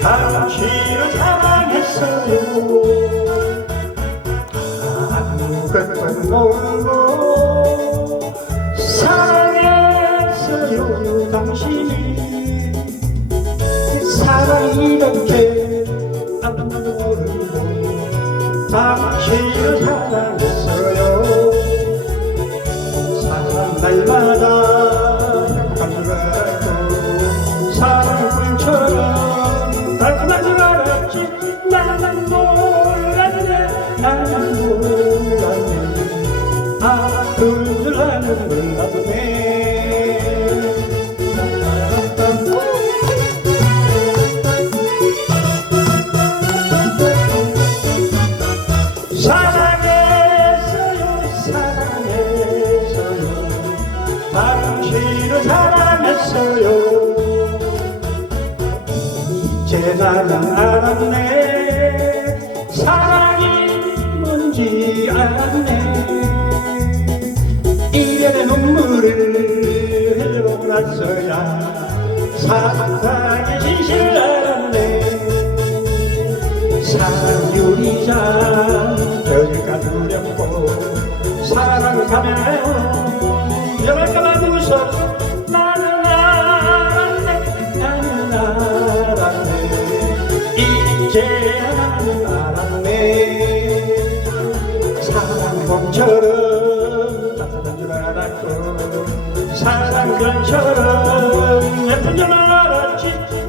당신을 사랑했어요. 아무것도 모르고 당신이 사랑이 이렇게 아무도 모르고 당신을 사랑했어요. 사랑 날마다 나는 몰랐네. 나는 몰랐네. 아픈 줄 나는 몰랐네 당신을 사랑했어요. 이제 나는 알았네. 사랑이 뭔지 알았네. 이별의 눈물을 흘리고 나서야 사랑의 진실을 알았네. 사랑 유리잔 별가 두렵고 사랑 가면 사랑 봄처럼 따뜻한 줄 알았고 사랑 별처럼 예쁜 줄 알았지